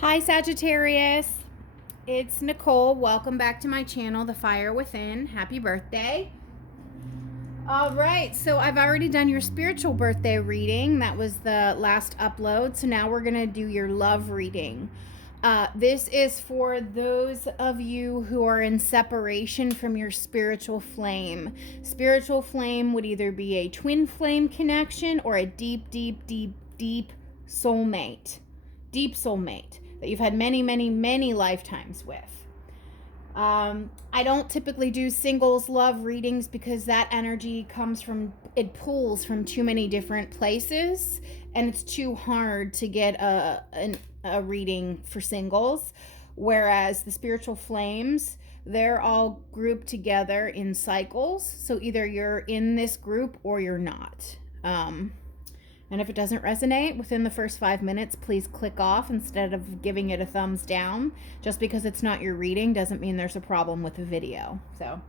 Hi Sagittarius, it's Nicole. Welcome back to my channel, The Fire Within. Happy birthday. All right, so I've already done your spiritual birthday reading. That was the last upload. So now we're going to do your love reading. This is for those of you who are in separation from your spiritual flame. Spiritual flame would either be a twin flame connection or a deep soulmate. Deep soulmate that you've had many lifetimes with. I don't typically do singles love readings because that energy it pulls from too many different places, and it's too hard to get a reading for singles. Whereas the spiritual flames, they're all grouped together in cycles. So either you're in this group or you're not. And if it doesn't resonate within the first 5 minutes, please click off instead of giving it a thumbs down. Just because it's not your reading doesn't mean there's a problem with the video. So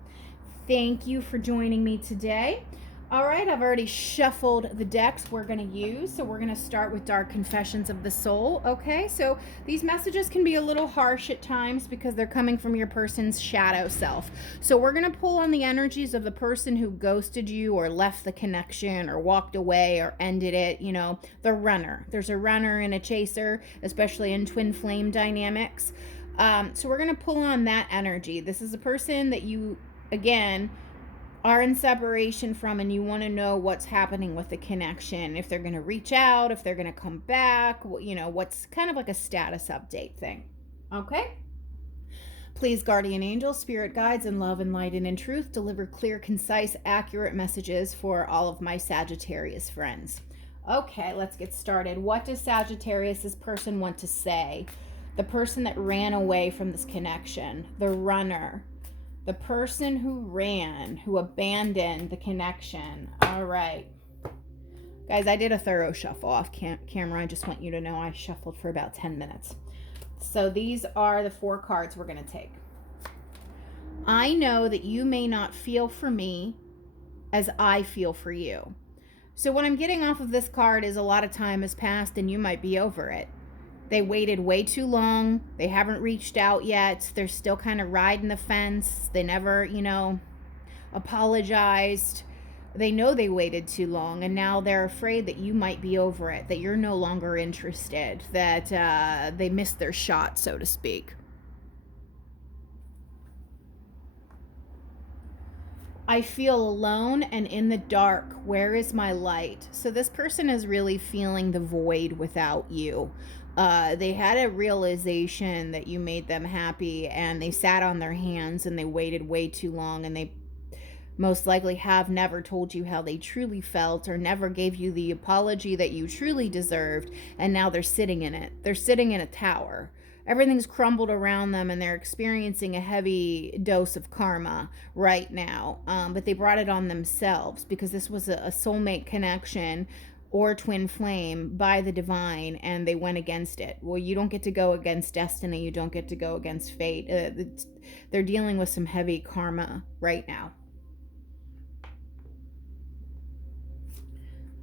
thank you for joining me today. All right, I've already shuffled the decks we're going to use. So we're going to start with Dark Confessions of the Soul. Okay, so these messages can be a little harsh at times because they're coming from your person's shadow self. So we're going to pull on the energies of the person who ghosted you or left the connection or walked away or ended it. You know, the runner. There's a runner and a chaser, especially in twin flame dynamics. So we're going to pull on that energy. This is a person that you, again, are in separation from, and you want to know what's happening with the connection, if they're going to reach out, if they're going to come back, you know, what's kind of like a status update thing. Okay? Please, guardian angels, spirit guides, and love, and light, and in truth, deliver clear, concise, accurate messages for all of my Sagittarius friends. Okay, let's get started. What does Sagittarius, this person, want to say? The person that ran away from this connection, the runner. The person who ran, who abandoned the connection. All right. Guys, I did a thorough shuffle off camera. I just want you to know I shuffled for about 10 minutes. So these are the 4 cards we're going to take. I know that you may not feel for me as I feel for you. So what I'm getting off of this card is a lot of time has passed and you might be over it. They waited way too long. They haven't reached out yet. They're still kind of riding the fence. They never, apologized. They know they waited too long, and now they're afraid that you might be over it, that you're no longer interested, that they missed their shot, so to speak. I feel alone and in the dark. Where is my light? So this person is really feeling the void without you. They had a realization that you made them happy, and they sat on their hands and they waited way too long, and they most likely have never told you how they truly felt or never gave you the apology that you truly deserved, and now they're sitting in it. They're sitting in a tower. Everything's crumbled around them, and they're experiencing a heavy dose of karma right now. But they brought it on themselves because this was a soulmate connection or twin flame by the divine, and they went against it. Well, you don't get to go against destiny. You don't get to go against fate. They're dealing with some heavy karma right now.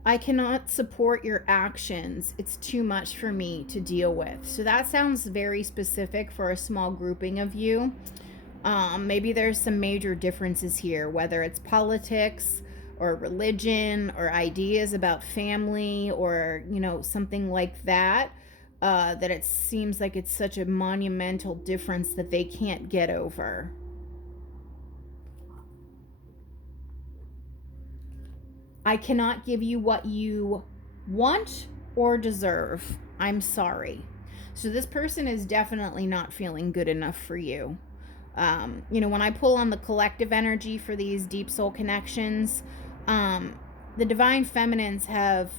I cannot support your actions. It's too much for me to deal with. So that sounds very specific for a small grouping of you. Maybe there's some major differences here, whether it's politics or religion or ideas about family or, something like that, that it seems like it's such a monumental difference that they can't get over. I cannot give you what you want or deserve. I'm sorry. So this person is definitely not feeling good enough for you. When I pull on the collective energy for these deep soul connections, the divine feminines have,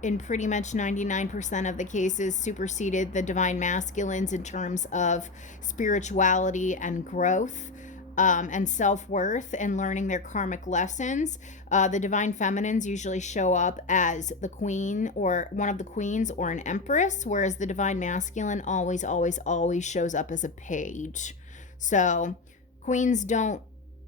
in pretty much 99% of the cases, superseded the divine masculines in terms of spirituality and growth. And self-worth and learning their karmic lessons. The divine feminines usually show up as the queen or one of the queens or an empress, whereas the divine masculine always shows up as a page. So queens don't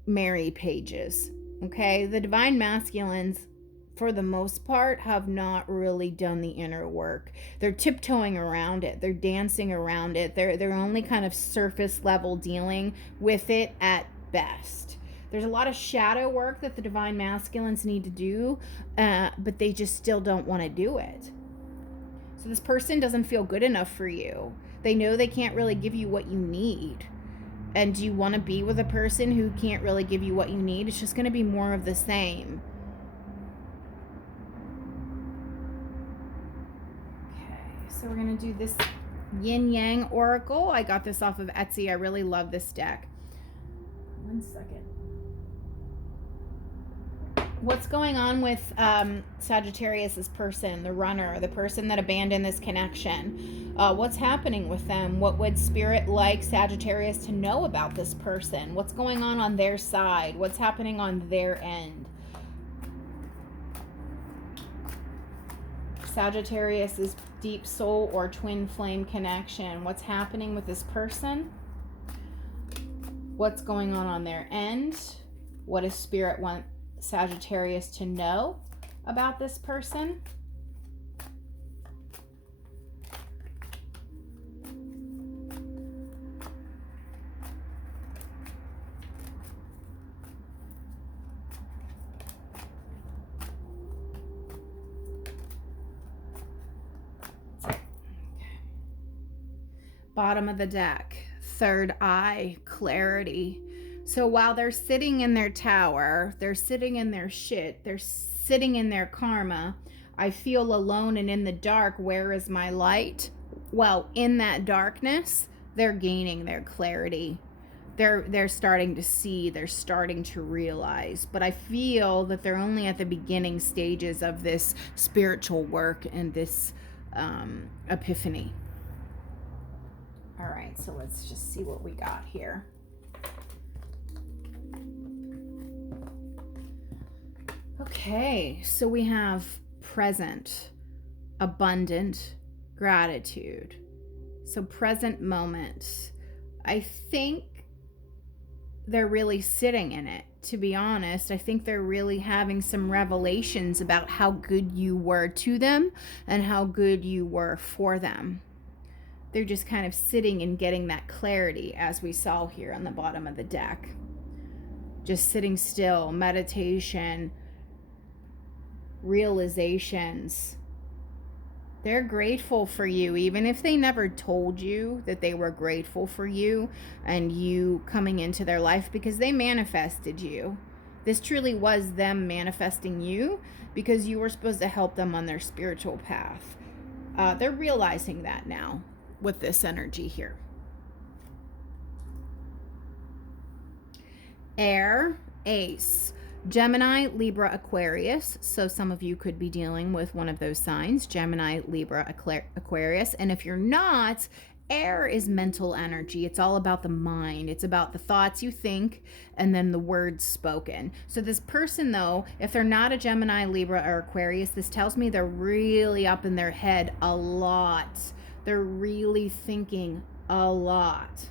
marry pages, okay? The divine masculines for the most part, have not really done the inner work. They're tiptoeing around it. They're dancing around it. They're only kind of surface level dealing with it at best. There's a lot of shadow work that the divine masculines need to do, but they just still don't want to do it. So this person doesn't feel good enough for you. They know they can't really give you what you need. And do you want to be with a person who can't really give you what you need? It's just going to be more of the same. Okay, so we're going to do this Yin Yang Oracle. I got this off of Etsy. I really love this deck. 1 second. What's going on with Sagittarius, this person, the runner, the person that abandoned this connection? What's happening with them? What would Spirit like Sagittarius to know about this person? What's going on their side? What's happening on their end? Sagittarius's deep soul or twin flame connection. What's happening with this person? What's going on their end? What does Spirit want Sagittarius to know about this person? Bottom of the deck, third eye, clarity. So while they're sitting in their tower, they're sitting in their shit, they're sitting in their karma, I feel alone and in the dark, where is my light? Well, in that darkness, they're gaining their clarity. They're starting to see, they're starting to realize. But I feel that they're only at the beginning stages of this spiritual work and this epiphany. All right, so let's just see what we got here. Okay, so we have present, abundant, gratitude. So present moments. I think they're really sitting in it, to be honest. I think they're really having some revelations about how good you were to them and how good you were for them. They're just kind of sitting and getting that clarity, as we saw here on the bottom of the deck. Just sitting still, meditation, realizations. They're grateful for you, even if they never told you that they were grateful for you and you coming into their life, because they manifested you. This truly was them manifesting you because you were supposed to help them on their spiritual path. They're realizing that now with this energy here. Air, Ace, Gemini, Libra, Aquarius. So some of you could be dealing with one of those signs, Gemini, Libra, Aquarius. And if you're not, air is mental energy. It's all about the mind. It's about the thoughts you think and then the words spoken. So this person, though, if they're not a Gemini, Libra, or Aquarius, this tells me they're really up in their head a lot. They're really thinking a lot.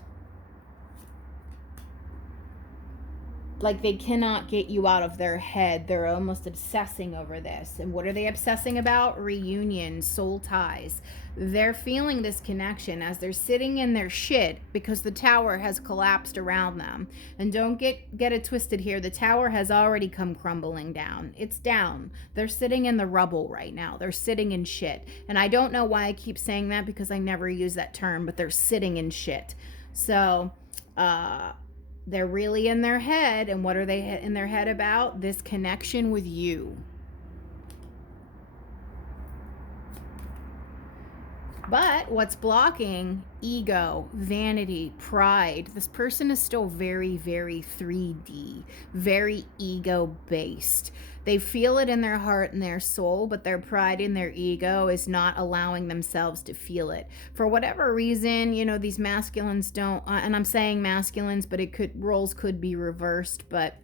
Like they cannot get you out of their head. They're almost obsessing over this. And what are they obsessing about? Reunion, soul ties. They're feeling this connection as they're sitting in their shit because the tower has collapsed around them. And don't get it twisted here. The tower has already come crumbling down. It's down. They're sitting in the rubble right now. They're sitting in shit. And I don't know why I keep saying that because I never use that term, but they're sitting in shit. So, they're really in their head. And what are they in their head about? This connection with you. But what's blocking? Ego, vanity, pride. This person is still very, very 3D, very ego-based. They feel it in their heart and their soul, but their pride and their ego is not allowing themselves to feel it. For whatever reason, you know, these masculines don't, and I'm saying masculines, but roles could be reversed, but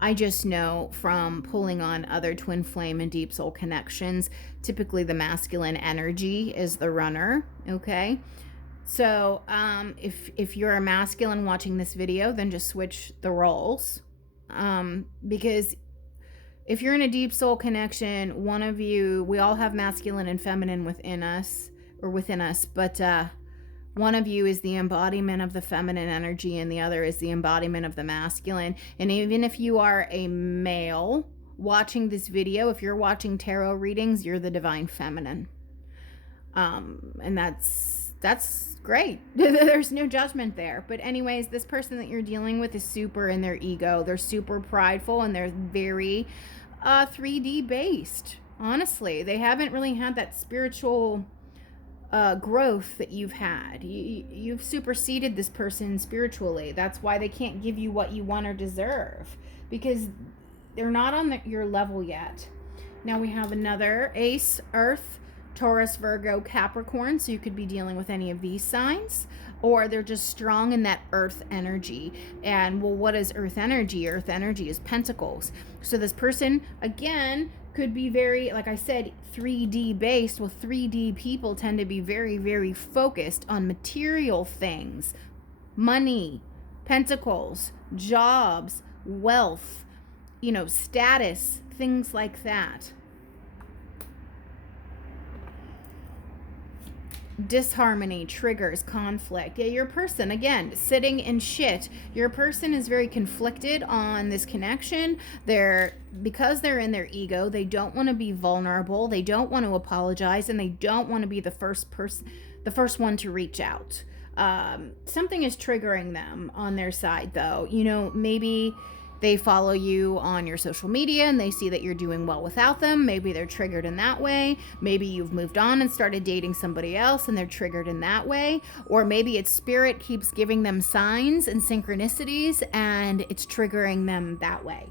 I just know from pulling on other twin flame and deep soul connections, typically the masculine energy is the runner, okay? So if you're a masculine watching this video, then just switch the roles, because if you're in a deep soul connection, one of you, we all have masculine and feminine within us, but one of you is the embodiment of the feminine energy and the other is the embodiment of the masculine. And even if you are a male watching this video, if you're watching tarot readings, you're the divine feminine. And that's great. There's no judgment there. But anyways, this person that you're dealing with is super in their ego. They're super prideful and they're very 3D based. Honestly, they haven't really had that spiritual growth that you've had. You've superseded this person spiritually. That's why they can't give you what you want or deserve, because they're not on your level yet. Now we have another ace, Earth, Taurus, Virgo, Capricorn. So you could be dealing with any of these signs, or they're just strong in that earth energy. And well, what is earth energy? Earth energy is pentacles. So this person, again, could be very, like I said, 3D based. Well, 3D people tend to be very, very focused on material things, money, pentacles, jobs, wealth, status, things like that. Disharmony, triggers, conflict. Yeah, your person, again, sitting in shit. Your person is very conflicted on this connection. Because they're in their ego, they don't want to be vulnerable, they don't want to apologize, and they don't want to be the first one to reach out. Something is triggering them on their side, though. Maybe they follow you on your social media and they see that you're doing well without them. Maybe they're triggered in that way. Maybe you've moved on and started dating somebody else and they're triggered in that way. Or maybe it's spirit keeps giving them signs and synchronicities and it's triggering them that way.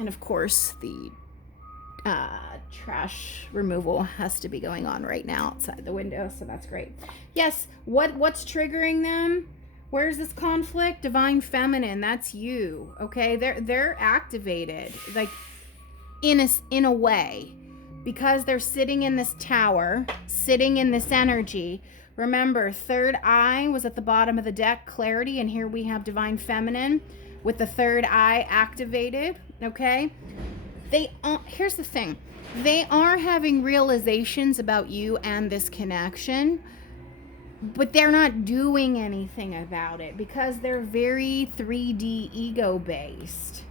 And of course, the trash removal has to be going on right now outside the window, so that's great. Yes, what's triggering them? Where's this conflict? Divine feminine, that's you. Okay, they're activated, like in a way, because they're sitting in this tower, sitting in this energy. Remember, third eye was at the bottom of the deck, clarity, and here we have divine feminine with the third eye activated. Okay, here's the thing. They are having realizations about you and this connection, but they're not doing anything about it because they're very 3D ego based.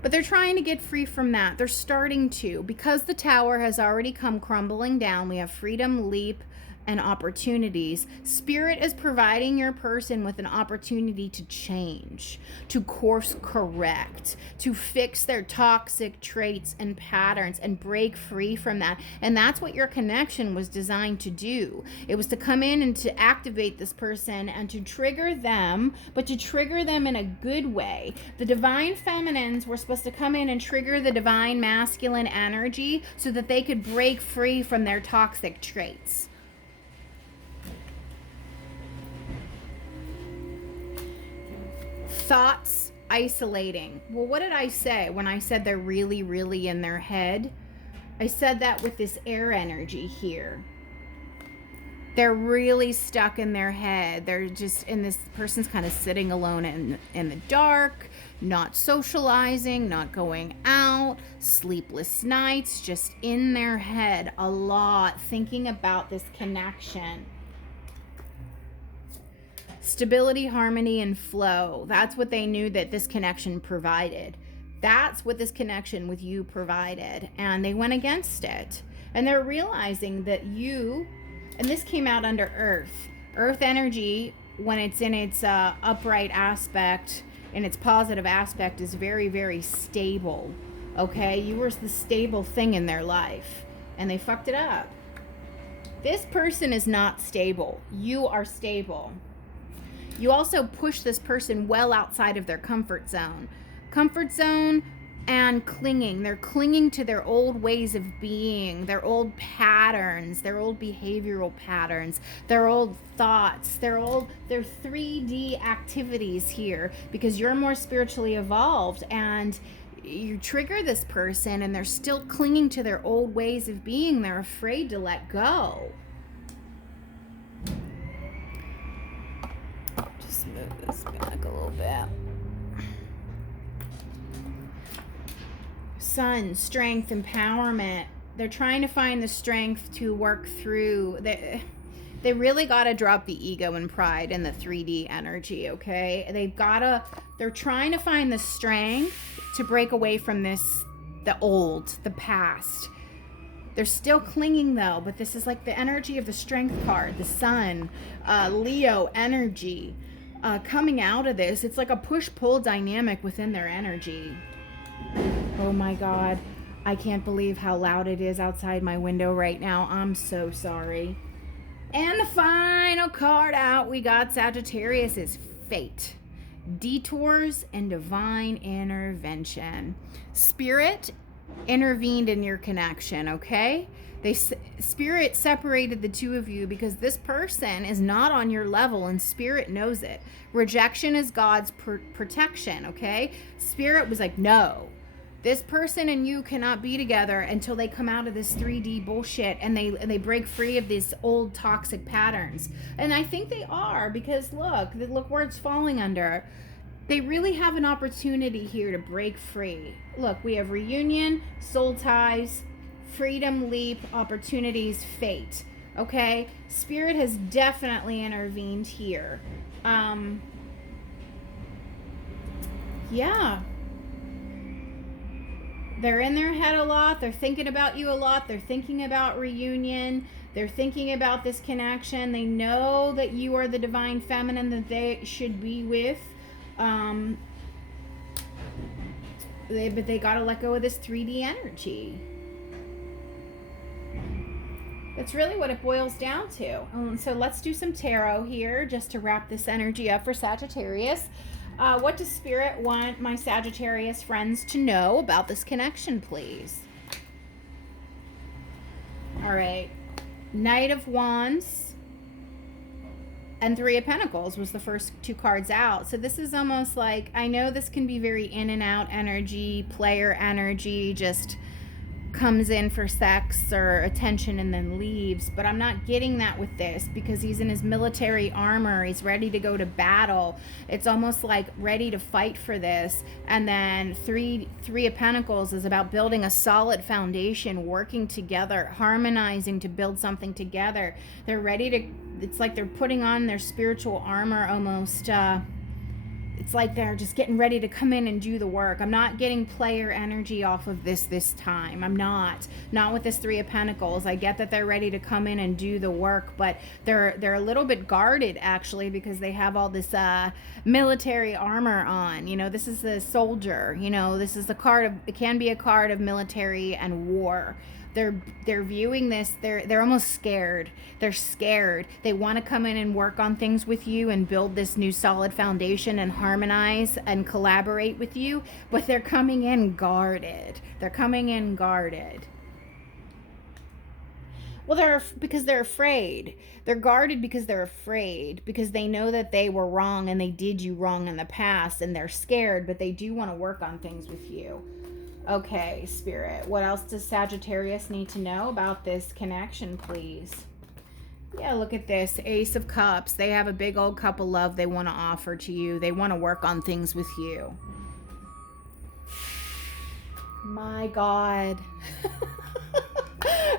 But they're trying to get free from that. They're starting to. Because the tower has already come crumbling down, we have freedom, leap, and opportunities. Spirit is providing your person with an opportunity to change, to course correct, to fix their toxic traits and patterns and break free from that. And that's what your connection was designed to do. It was to come in and to activate this person and to trigger them, but to trigger them in a good way. The divine feminines were supposed to come in and trigger the divine masculine energy so that they could break free from their toxic traits. Thoughts isolating. Well, what did I say when I said they're really, really in their head? I said that with this air energy here. They're really stuck in their head. They're just, and this person's kind of sitting alone in the dark, not socializing, not going out, sleepless nights, just in their head a lot, thinking about this connection. Stability, harmony, and flow. That's what they knew that this connection provided. That's what this connection with you provided. And they went against it. And they're realizing that you, and this came out under Earth. Earth energy, when it's in its upright aspect, in its positive aspect, is very, very stable. Okay? You were the stable thing in their life. And they fucked it up. This person is not stable. You are stable. You also push this person well outside of their comfort zone. Comfort zone and clinging. They're clinging to their old ways of being, their old patterns, their old behavioral patterns, their old thoughts, their 3D activities here, because you're more spiritually evolved and you trigger this person and they're still clinging to their old ways of being. They're afraid to let go. Just move this back a little bit. Sun, strength, empowerment. They're trying to find the strength to work through. They really got to drop the ego and pride in the 3D energy, okay? They're trying to find the strength to break away from this, the past. They're still clinging though, but this is like the energy of the strength card, the sun, Leo energy. Coming out of this, it's like a push-pull dynamic within their energy. Oh my God, I can't believe how loud it is outside my window right now. I'm so sorry. And the final card out we got, Sagittarius, is fate, detours, and divine intervention. Spirit intervened in your connection, okay? Spirit separated the two of you because this person is not on your level, and Spirit knows it. Rejection is God's protection, okay? Spirit was like, no, this person and you cannot be together until they come out of this 3D bullshit and they break free of these old toxic patterns. And I think they are, because look where it's falling under. They really have an opportunity here to break free. Look, we have reunion, soul ties, freedom, leap, opportunities, fate. Okay? Spirit has definitely intervened here. Yeah. They're in their head a lot. They're thinking about you a lot. They're thinking about reunion. They're thinking about this connection. They know that you are the divine feminine that they should be with. But they got to let go of this 3D energy. That's really what it boils down to. So let's do some tarot here just to wrap this energy up for Sagittarius. What does Spirit want my Sagittarius friends to know about this connection, please? All right. Knight of Wands and Three of Pentacles was the first two cards out. So this is almost like, I know this can be very in and out energy, player energy, just comes in for sex or attention and then leaves, but I'm not getting that with this, because he's in his military armor. He's ready to go to battle. It's almost like ready to fight for this. And then three of Pentacles is about building a solid foundation, working together, harmonizing to build something together. They're ready to, it's like they're putting on their spiritual armor almost. It's like they're just getting ready to come in and do the work. I'm not getting player energy off of this time. I'm not with this Three of Pentacles. I get that they're ready to come in and do the work, but they're a little bit guarded actually, because they have all this military armor on. You know, this is the soldier. You know, this is the card of, it can be a card of military and war. They're viewing this, they're almost scared. They're scared. They want to come in and work on things with you and build this new solid foundation and harmonize and collaborate with you, but they're coming in guarded. They're coming in guarded. Well, because they're afraid. They're guarded because they're afraid, because they know that they were wrong and they did you wrong in the past, and they're scared, but they do want to work on things with you. Okay, Spirit, what else does Sagittarius need to know about this connection, please? Yeah, look at this. Ace of Cups. They have a big old cup of love they want to offer to you. They want to work on things with you. My God.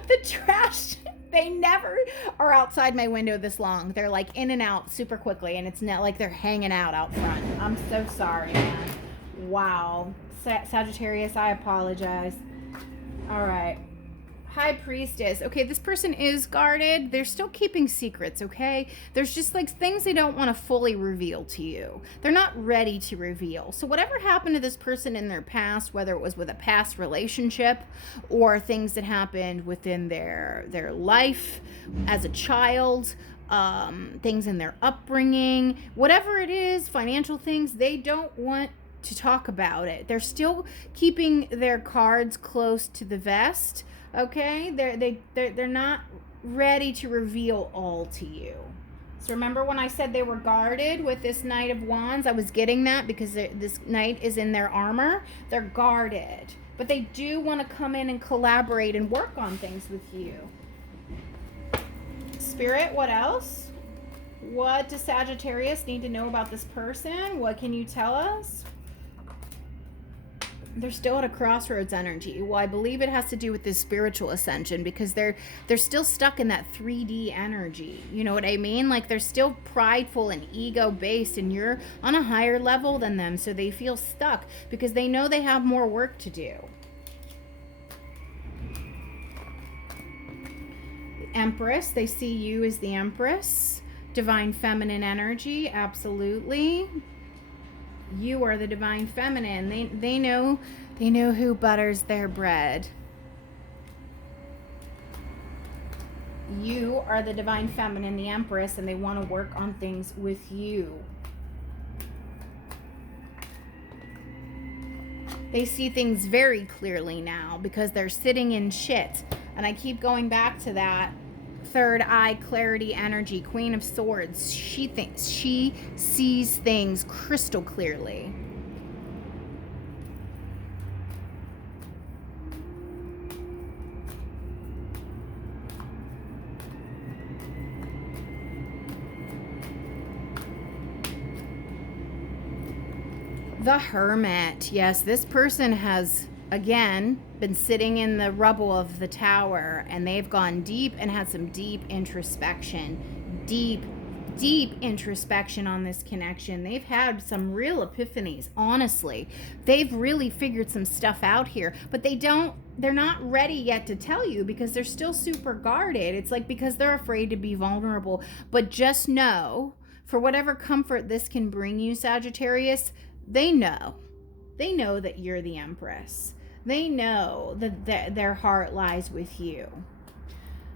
The trash. They never are outside my window this long. They're like in and out super quickly, and it's not like they're hanging out front. I'm so sorry, man. Wow. Sagittarius, I apologize. All right. High Priestess. Okay, this person is guarded. They're still keeping secrets, okay? There's just like things they don't want to fully reveal to you. They're not ready to reveal. So whatever happened to this person in their past, whether it was with a past relationship or things that happened within their life as a child, things in their upbringing, whatever it is, financial things, they don't want to talk about it. They're still keeping their cards close to the vest. Okay, they're not ready to reveal all to you. So remember when I said they were guarded with this Knight of Wands? I was getting that because this knight is in their armor. They're guarded, but they do want to come in and collaborate and work on things with you. Spirit, what else? What does Sagittarius need to know about this person? What can you tell us? they're still at a crossroads energy. Well, I believe it has to do with this spiritual ascension, because they're still stuck in that 3D energy. You know what I mean? Like, they're still prideful and ego based, and you're on a higher level than them, so they feel stuck because they know they have more work to do. Empress, they see you as the Empress. Divine feminine energy, absolutely. You are the divine feminine. They know who butters their bread. You are the divine feminine, the Empress, and they want to work on things with you. They see things very clearly now because they're sitting in shit. And I keep going back to that third eye clarity energy. Queen of Swords. She sees things crystal clearly. The Hermit. Yes, this person has, again, been sitting in the rubble of the tower, and they've gone deep and had some deep introspection. Deep introspection on this connection. They've had some real epiphanies, honestly. They've really figured some stuff out here, but they're not ready yet to tell you because they're still super guarded. It's like because they're afraid to be vulnerable. But just know, for whatever comfort this can bring you, Sagittarius, they know that you're the Empress. They know that their heart lies with you.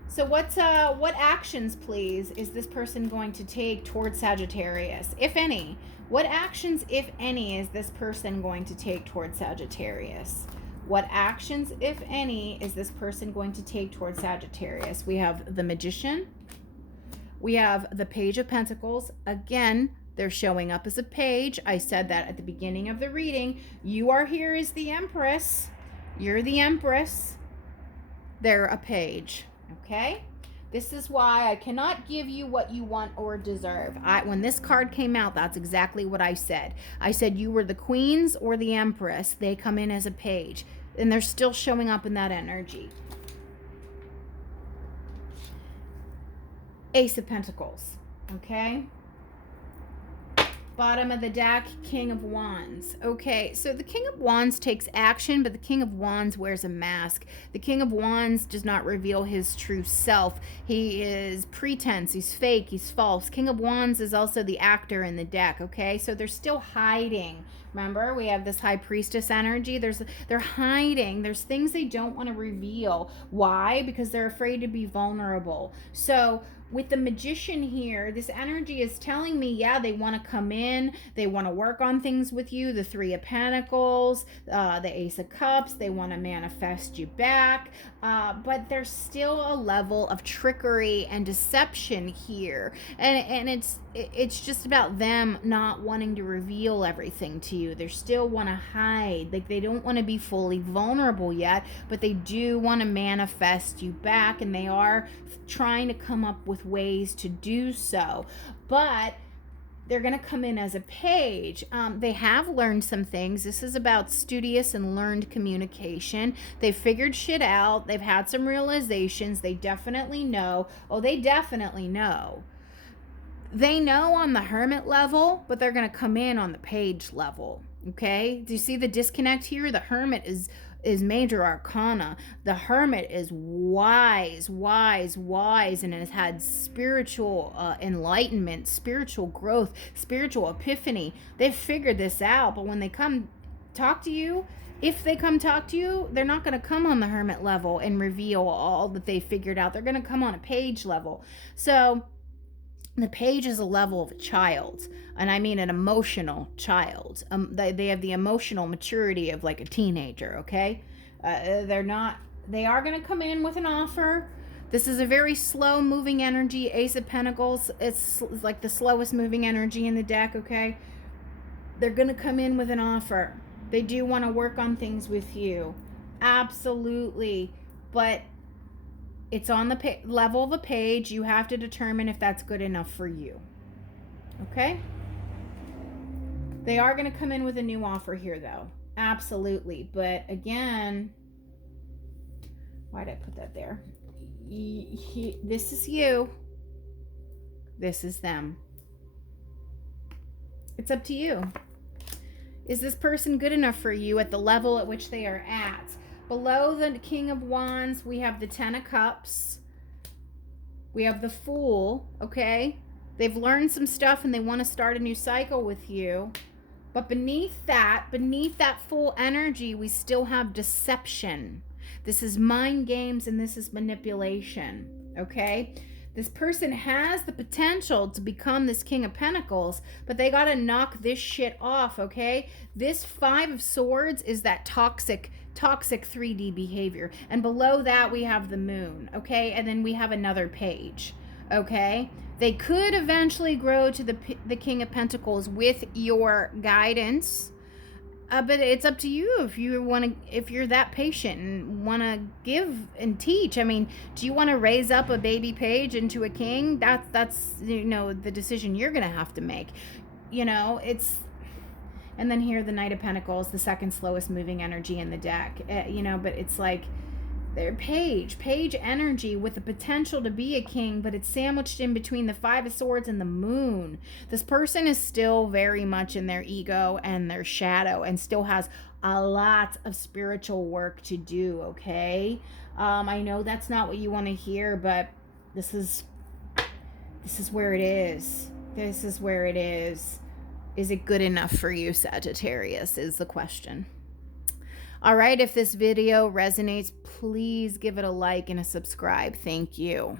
So what actions, please, is this person going to take towards Sagittarius, if any? What actions, if any, is this person going to take towards Sagittarius? What actions, if any, is this person going to take towards Sagittarius? We have the Magician. We have the Page of Pentacles. Again, they're showing up as a page. I said that at the beginning of the reading. You are here as the Empress. You're the Empress. They're a page. Okay? This is why I cannot give you what you want or deserve. When this card came out, that's exactly what I said. I said you were the Queens or the Empress. They come in as a page. And they're still showing up in that energy. Ace of Pentacles. Okay? Bottom of the deck, King of Wands. Okay, so the King of Wands takes action, but the King of Wands wears a mask. The King of Wands does not reveal his true self. He is pretense, he's fake, he's false. King of Wands is also the actor in the deck, okay? So they're still hiding. Remember, we have this High Priestess energy. They're hiding. There's things they don't want to reveal. Why? Because they're afraid to be vulnerable. So with the Magician here, this energy is telling me, yeah, they want to come in. They want to work on things with you. The Three of Pentacles, the Ace of Cups. They want to manifest you back. But there's still a level of trickery and deception here. And it's just about them not wanting to reveal everything to you. They still want to hide. Like, they don't want to be fully vulnerable yet, but they do want to manifest you back, and they are trying to come up with ways to do so. But they're going to come in as a page. They have learned some things. This is about studious and learned communication. They've figured shit out. They've had some realizations. They definitely know. Oh, they definitely know. They know on the Hermit level, but they're going to come in on the page level. Okay? Do you see the disconnect here? The Hermit is major arcana. The Hermit is wise, and has had spiritual enlightenment, spiritual growth, spiritual epiphany. They've figured this out, but when they come talk to you, if they come talk to you, they're not going to come on the Hermit level and reveal all that they figured out. They're going to come on a page level. So the page is a level of a child, and I mean an emotional child. They have the emotional maturity of like a teenager, okay? They are going to come in with an offer. This is a very slow moving energy. Ace of Pentacles, it's like the slowest moving energy in the deck, okay? They're going to come in with an offer. They do want to work on things with you. Absolutely. But it's on the level of a page. You have to determine if that's good enough for you. Okay? They are going to come in with a new offer here, though. Absolutely. But again, why did I put that there? This is you. This is them. It's up to you. Is this person good enough for you at the level at which they are at? Below the King of Wands, we have the Ten of Cups. We have the Fool, okay? They've learned some stuff and they want to start a new cycle with you. But beneath that Fool energy, we still have deception. This is mind games and this is manipulation, okay? This person has the potential to become this King of Pentacles, but they got to knock this shit off, okay? This Five of Swords is that toxic 3D behavior. And below that, we have the Moon, okay? And then we have another page, okay? They could eventually grow to the King of Pentacles with your guidance. But it's up to you if you're that patient and want to give and teach. I mean, do you want to raise up a baby page into a king? That's the decision you're going to have to make. And then here the Knight of Pentacles, the second slowest moving energy in the deck. But it's like they're page energy with the potential to be a king, but it's sandwiched in between the Five of Swords and the Moon. This person is still very much in their ego and their shadow and still has a lot of spiritual work to do, okay? I know that's not what you want to hear, but this is where it is. This is where it is. Is it good enough for you, Sagittarius, is the question. All right, if this video resonates, please give it a like and a subscribe. Thank you.